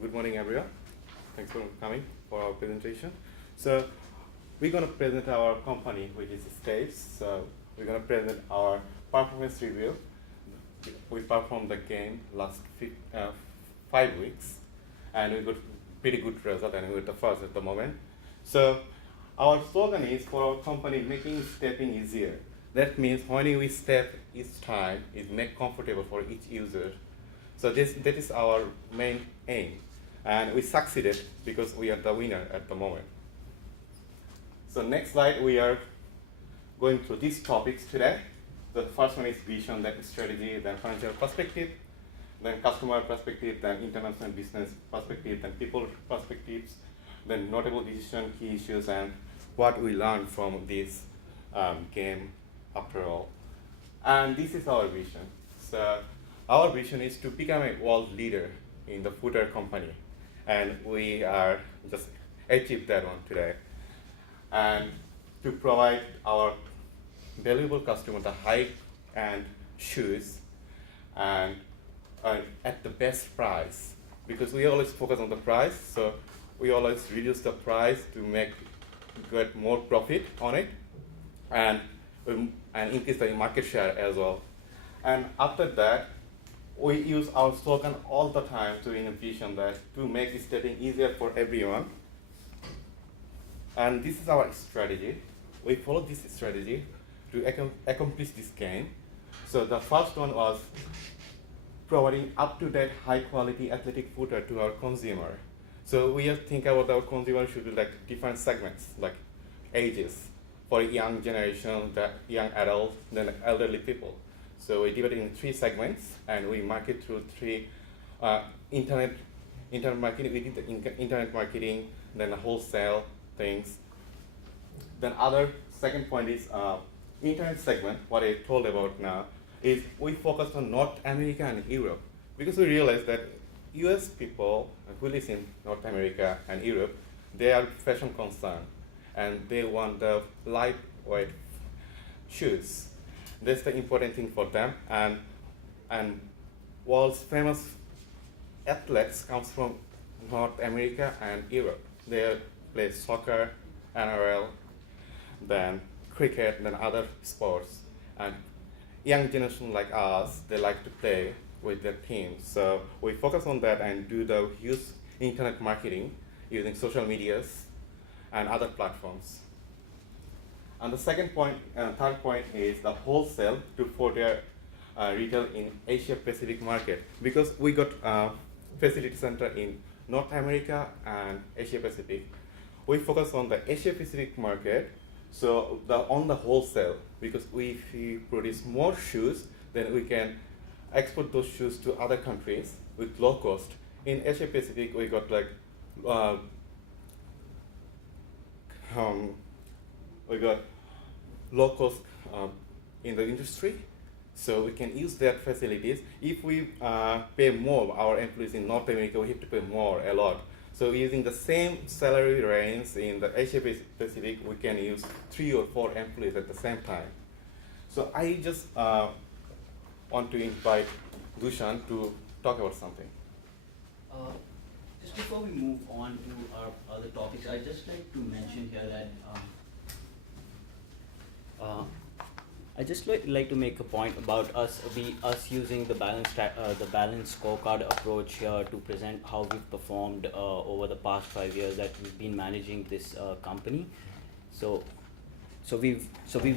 Good morning, everyone. Thanks for coming for our presentation. So we're going to present our company, which is StepEZ. So we're going to present our performance review. We performed the game last 5 weeks, and we got pretty good result, and we're the first at the moment. So our slogan is for our company, making stepping easier. That means when we step each time, it make comfortable for each user. So that is our main aim. And we succeeded because we are the winner at the moment. So next slide, we are going through these topics today. The first one is vision, then strategy, then financial perspective, then customer perspective, then international business perspective, then people perspectives, then notable decision, key issues, and what we learned from this game after all. And this is our vision. So our vision is to become a world leader in the footwear company. And we are just achieved that one today. And to provide our valuable customer the high-end shoes and at the best price, because we always focus on the price, so we always reduce the price to get more profit on it and increase the market share as well. And after that, we use our slogan all the time to envision that to make stepping easier for everyone. And this is our strategy. We follow this strategy to accomplish this game. So the first one was providing up-to-date, high-quality athletic footwear to our consumer. So we just think about our consumer should be like different segments, like ages, for young generation, the young adults, then elderly people. So we divide it in 3 segments, and we market through 3 internet marketing. We did the internet marketing, then the wholesale things. Then second point is internet segment. What I told about now is we focus on North America and Europe, because we realize that US people who live in North America and Europe, they are fashion concerned, and they want the lightweight shoes. That's the important thing for them, and world's famous athletes comes from North America and Europe. They play soccer, NRL, then cricket, then other sports. And young generation like us, they like to play with their teams. So we focus on that and do the use internet marketing using social medias and other platforms. And the third point is the wholesale to footwear retail in Asia Pacific market, because we got facility center in North America and Asia Pacific. We focus on the Asia Pacific market, so on the wholesale, because if we produce more shoes, then we can export those shoes to other countries with low cost. In Asia Pacific, we got like we got low cost in the industry, so we can use their facilities. If we pay more, our employees in North America, we have to pay more, a lot. So using the same salary range in the Asia Pacific, we can use 3 or 4 employees at the same time. So I just want to invite Dushyant to talk about something. Just before we move on to our other topics, I'd just like to mention here that I just like to make a point about us using the balanced scorecard approach here to present how we've performed over the past 5 years that we've been managing this company. So we've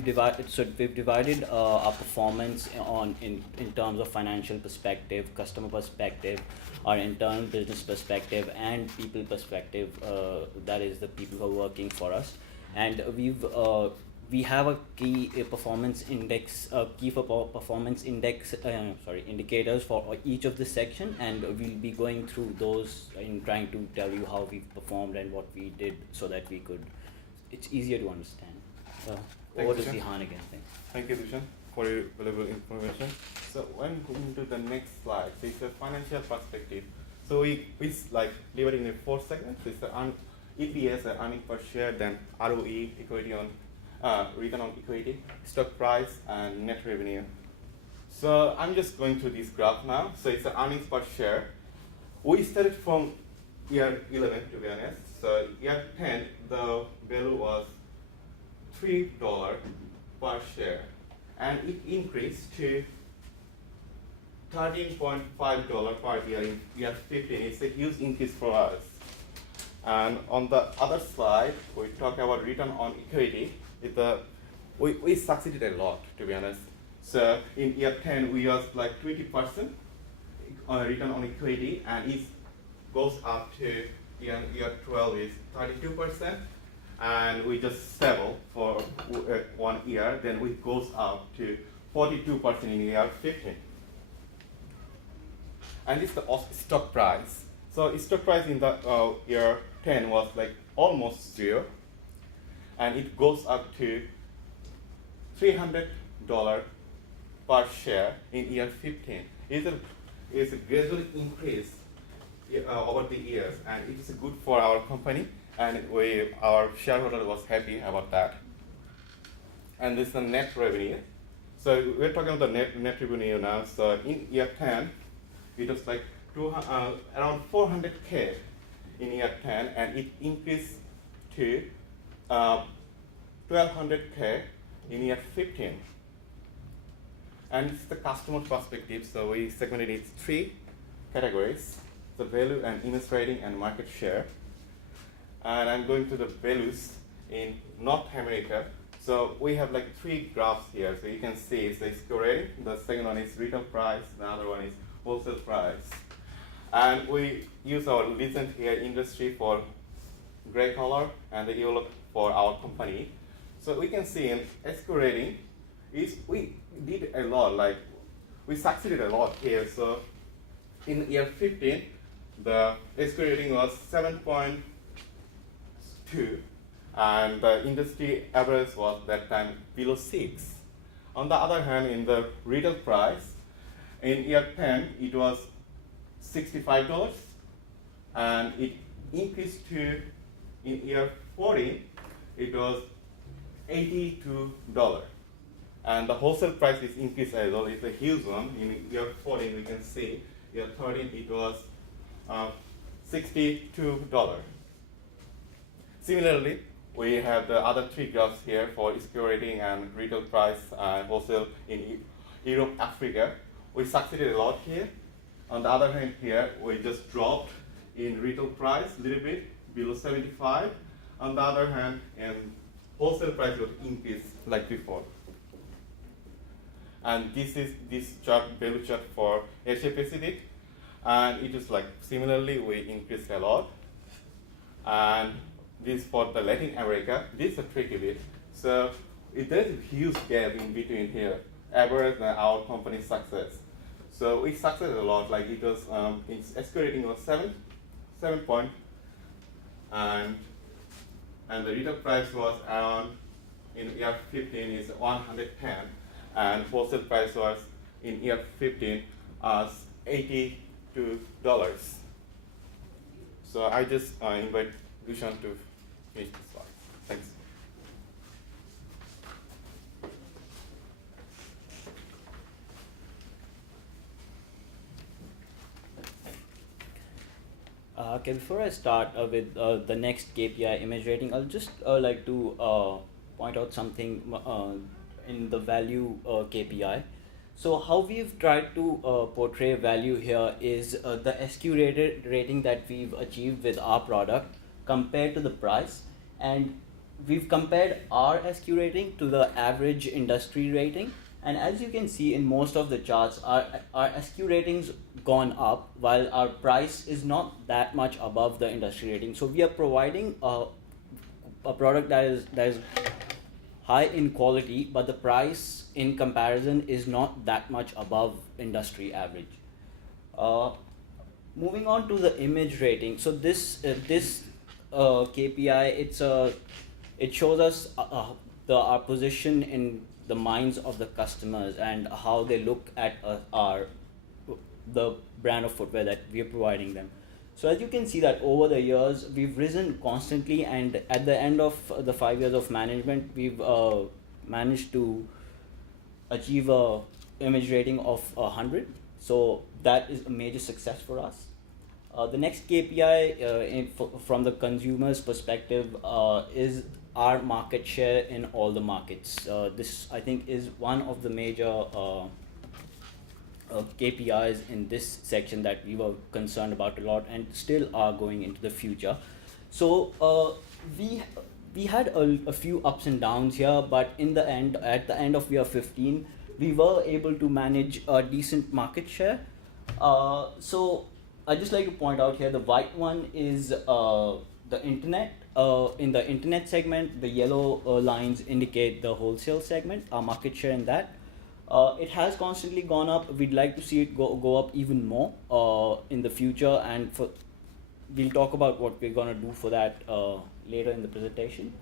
divided our performance in terms of financial perspective, customer perspective, our internal business perspective, and people perspective. That is the people who are working for us, and we have a key performance index, indicators for each of the section, and we'll be going through those in trying to tell you how we've performed and what we did, so that it's easier to understand. Over to Zeehan again. Thank you, Dushyant, for your valuable information. So when going to the next slide, so it's a financial perspective. So we divide in 4 segments. It's the EPS, earning per share, then ROE, equity on return on equity, stock price, and net revenue. So I'm just going through this graph now. So it's the earnings per share. We started from year 11, to be honest. So year 10, the value was $3 per share, and it increased to $13.5 per year in year 15. It's a huge increase for us. And on the other slide, we talk about return on equity. We succeeded a lot, to be honest. So in year 10, we was like 20% return on equity, and it goes up to year 12 is 32%, and we just stable for 1 year. Then it goes up to 42% in year 15. And it's the stock price. So stock price in the year 10 was like almost zero, and it goes up to $300 per share in year 15. It's a gradual increase over the years, and it is good for our company, and our shareholder was happy about that. And this is the net revenue. So we're talking about the net revenue now. So in year 10, it was like around 400K in year 10, and it increased to 1200K in year 15. And it's the customer perspective, so we segmented it 3 categories: the value and image rating and market share. And I'm going to the values in North America. So we have like 3 graphs here. So you can see it's the score rating, the second one is retail price, the other one is wholesale price. And we use our Legend here industry for gray color and the yellow for our company. So we can see in score rating we did a lot, like we succeeded a lot here. So in year 15, the score rating was 7.2, and the industry average was that time below 6. On the other hand, in the retail price, in year 10, it was $65, and it increased to, in year 14, it was $82. And the wholesale price is increased as well. It's a huge one. In year 14, we can see, year 13, it was $62. Similarly, we have the other 3 graphs here for score rating and retail price and wholesale in Europe, Africa. We succeeded a lot here. On the other hand, here we just dropped in retail price a little bit below 75. On the other hand, in wholesale price will increase like before. And this is this chart, value chart for Asia Pacific, and it is like similarly we increased a lot. And this for the Latin America, this is a tricky bit. So there's a huge gap in between here, average and our company's success. So we succeeded a lot, like it was, its score rating was 7 point, and the retail price was around, in year 15 is 110, and wholesale price was in year 15 as $82. So I just invite Dushyant to finish the slide. Thanks. Okay, before I start with the next KPI image rating, I'll just like to point out something in the value KPI. So how we've tried to portray value here is the SQ rating that we've achieved with our product compared to the price, and we've compared our SQ rating to the average industry rating. And as you can see in most of the charts, our SQ ratings gone up while our price is not that much above the industry rating. So we are providing a product that is high in quality, but the price in comparison is not that much above industry average. Moving on to the image rating. So this KPI, it shows us our position in the minds of the customers and how they look at the brand of footwear that we are providing them. So as you can see that over the years we've risen constantly, and at the end of the 5 years of management, we've managed to achieve a image rating of 100. So that is a major success for us. The next KPI from the consumer's perspective is our market share in all the markets. This, I think, is one of the major KPIs in this section that we were concerned about a lot and still are going into the future. So we had a few ups and downs here, but in the end, at the end of year 15, we were able to manage a decent market share. So I just like to point out here, the white one is the internet. In the internet segment, the yellow lines indicate the wholesale segment, our market share in that. It has constantly gone up. We'd like to see it go up even more in the future, and we'll talk about what we're gonna do for that later in the presentation.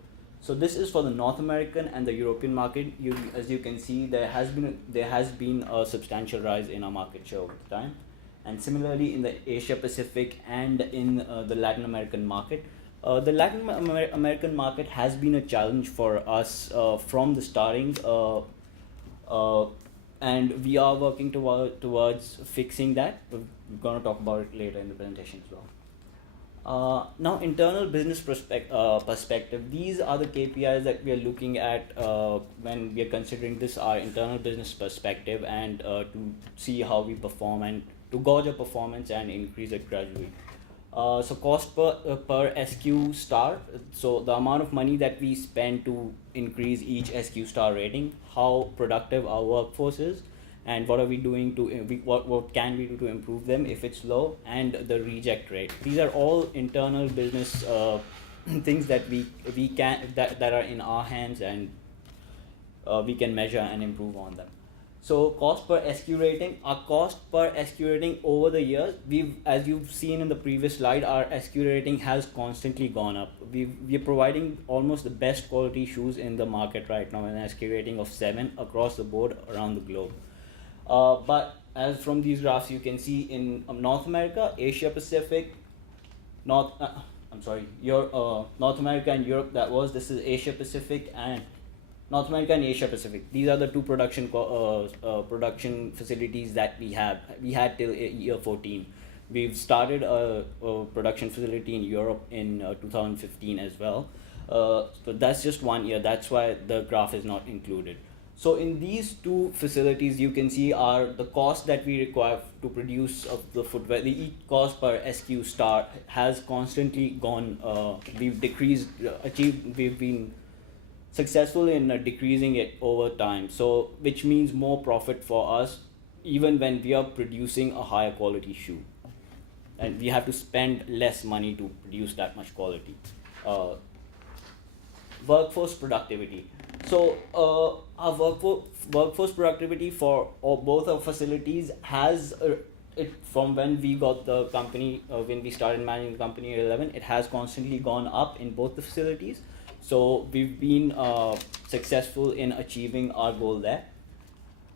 So this is for the North American and the European market. As you can see, there has been a substantial rise in our market share over time, and similarly in the Asia Pacific and in the Latin American market. The Latin American market has been a challenge for us from the starting. And we are working towards fixing that. We're going to talk about it later in the presentation as well. Now, internal business perspective, these are the KPIs that we are looking at when we are considering this our internal business perspective, and to see how we perform and to gauge our performance and increase it gradually. So cost per SQ star, so the amount of money that we spend to increase each SQ star rating, how productive our workforce is, and what are we doing to what can we do to improve them if it's low, and the reject rate. These are all internal business things that we can that are in our hands, and we can measure and improve on them. So cost per SQ rating, our cost per SQ rating over the years, as you've seen in the previous slide, our SQ rating has constantly gone up. We're providing almost the best quality shoes in the market right now, an SQ rating of 7 across the board around the globe. But as from these graphs you can see, in North America, Asia Pacific, North America and Europe, this is Asia Pacific and North America and Asia Pacific. These are the two production facilities that we have. We had till year 14. We've started a production facility in Europe in 2015 as well. So that's just 1 year. That's why the graph is not included. So in these two facilities, you can see the cost that we require to produce the footwear. The each cost per SQ star has constantly gone. We've been successful in decreasing it over time, so which means more profit for us even when we are producing a higher quality shoe, and we have to spend less money to produce that much quality. Workforce productivity. So our workforce productivity for both our facilities has from when we got the company, when we started managing the company in 11, it has constantly gone up in both the facilities. So we've been successful in achieving our goal there.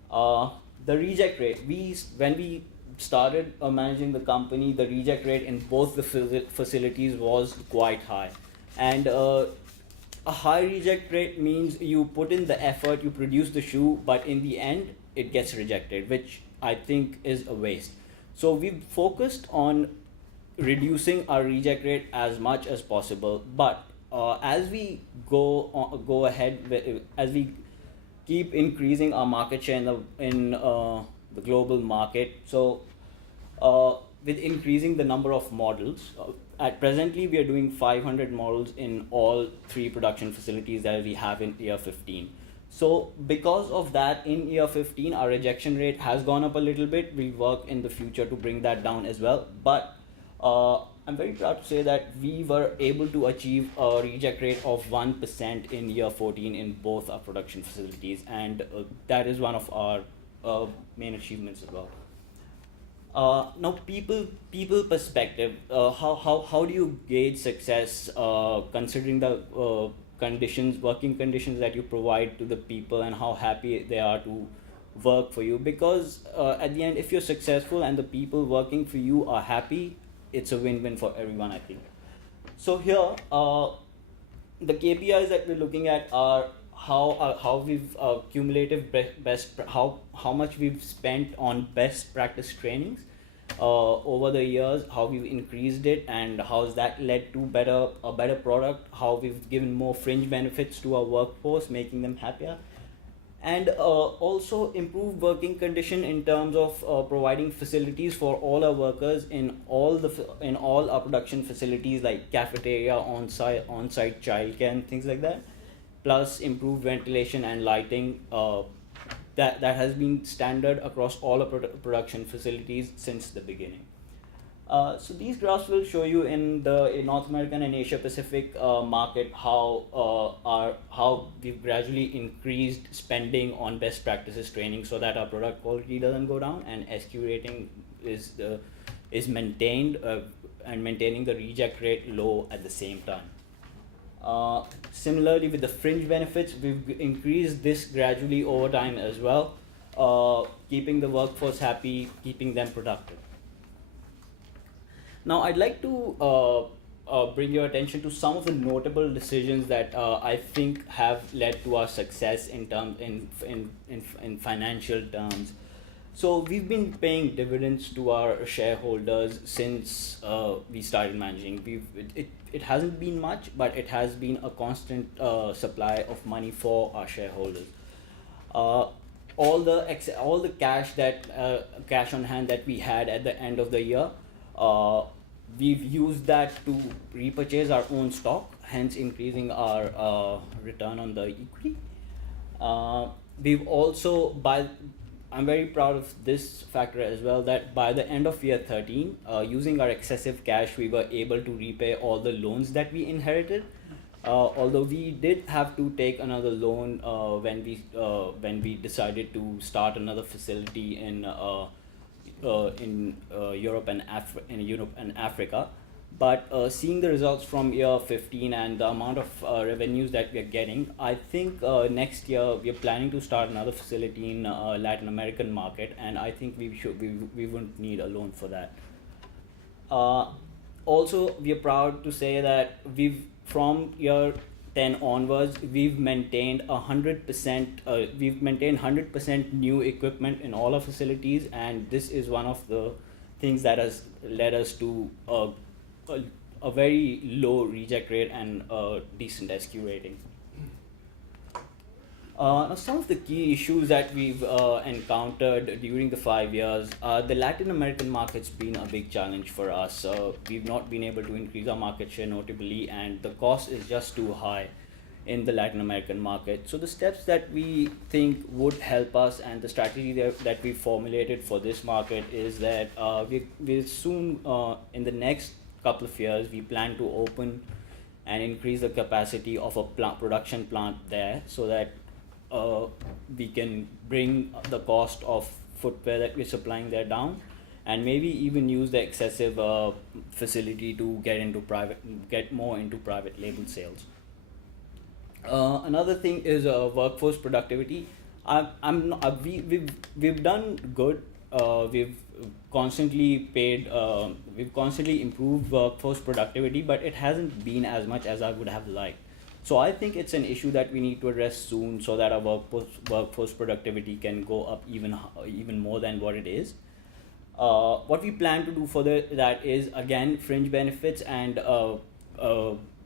The reject rate, when we started managing the company, the reject rate in both the facilities was quite high. And a high reject rate means you put in the effort, you produce the shoe, but in the end it gets rejected, which I think is a waste. So we've focused on reducing our reject rate as much as possible, but as we go ahead, as we keep increasing our market share in the global market, so with increasing the number of models, at presently we are doing 500 models in all 3 production facilities that we have in year 15. So because of that, in year 15 our rejection rate has gone up a little bit. We'll work in the future to bring that down as well, but I'm very proud to say that we were able to achieve a reject rate of 1% in year 14 in both our production facilities, and that is one of our main achievements as well. Now, people perspective. How do you gauge success considering the working conditions that you provide to the people and how happy they are to work for you? Because at the end, if you're successful and the people working for you are happy, it's a win-win for everyone, I think. So here, the KPIs that we're looking at are how we've cumulative how much we've spent on best practice trainings, over the years, how we've increased it, and how's that led to a better product, how we've given more fringe benefits to our workforce, making them happier, and also improve working condition in terms of providing facilities for all our workers in all our production facilities like cafeteria, on-site childcare and things like that, plus improved ventilation and lighting. That has been standard across all our production facilities since the beginning. So these graphs will show you in the North American and Asia Pacific market how we've gradually increased spending on best practices training so that our product quality doesn't go down, and SQ rating is maintained, and maintaining the reject rate low at the same time. Similarly, with the fringe benefits, we've increased this gradually over time as well, keeping the workforce happy, keeping them productive. Now, I'd like to bring your attention to some of the notable decisions that I think have led to our success in financial terms. So we've been paying dividends to our shareholders since we started managing. It hasn't been much, but it has been a constant supply of money for our shareholders. All the cash on hand that we had at the end of the year, we've used that to repurchase our own stock, hence increasing our return on the equity. We've also, I'm very proud of this factor as well, that by the end of year 13, using our excessive cash, we were able to repay all the loans that we inherited. Although we did have to take another loan when we decided to start another facility in Europe and Africa. But seeing the results from year 15 and the amount of revenues that we are getting, I think next year we are planning to start another facility in Latin American market, and I think we wouldn't need a loan for that. Also, we are proud to say that from year 10 onwards, we've maintained 100%. We've maintained 100% new equipment in all our facilities, and this is one of the things that has led us to a very low reject rate and a decent SQ rating. Now, some of the key issues that we've encountered during the 5 years, the Latin American market's been a big challenge for us. We've not been able to increase our market share notably, and the cost is just too high in the Latin American market. So the steps that we think would help us and the strategy that we formulated for this market is that we'll soon, in the next couple of years, we plan to open and increase the capacity of a production plant there so that we can bring the cost of footwear that we're supplying there down, and maybe even use the excessive facility to get more into private label sales. Another thing is workforce productivity. We've done good. We've constantly improved workforce productivity, but it hasn't been as much as I would have liked. So I think it's an issue that we need to address soon so that our workforce productivity can go up even more than what it is. What we plan to do for that is, again, fringe benefits and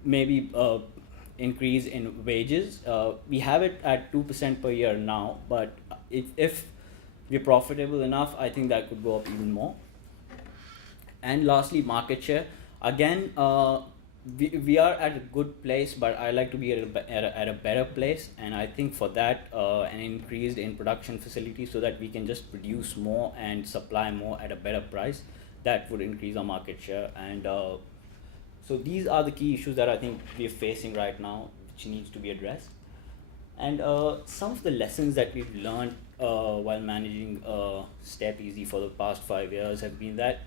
maybe increase in wages. We have it at 2% per year now, but if we're profitable enough, I think that could go up even more. And lastly, market share. Again, we are at a good place, but I like to be at a better place, and I think for that an increase in production facilities so that we can just produce more and supply more at a better price, that would increase our market share. And so these are the key issues that I think we're facing right now, which needs to be addressed. And some of the lessons that we've learned while managing StepEZ for the past 5 years have been that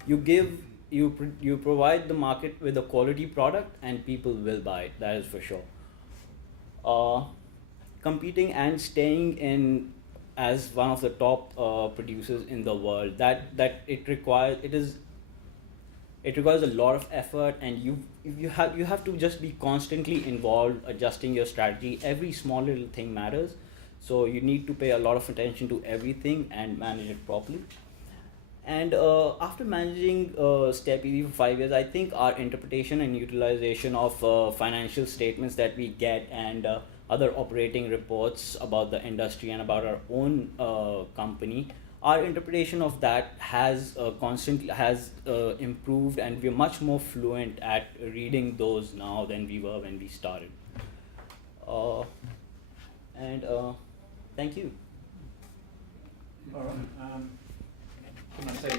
you provide the market with a quality product and people will buy it, that is for sure. Competing and staying in as one of the top producers in the world, it requires a lot of effort, and you have to just be constantly involved, adjusting your strategy. Every small little thing matters, so you need to pay a lot of attention to everything and manage it properly. And after managing StepEZ for 5 years, I think our interpretation and utilization of financial statements that we get and other operating reports about the industry and about our own company, our interpretation of that has constantly improved, and we're much more fluent at reading those now than we were when we started. And thank you. All right. Can I say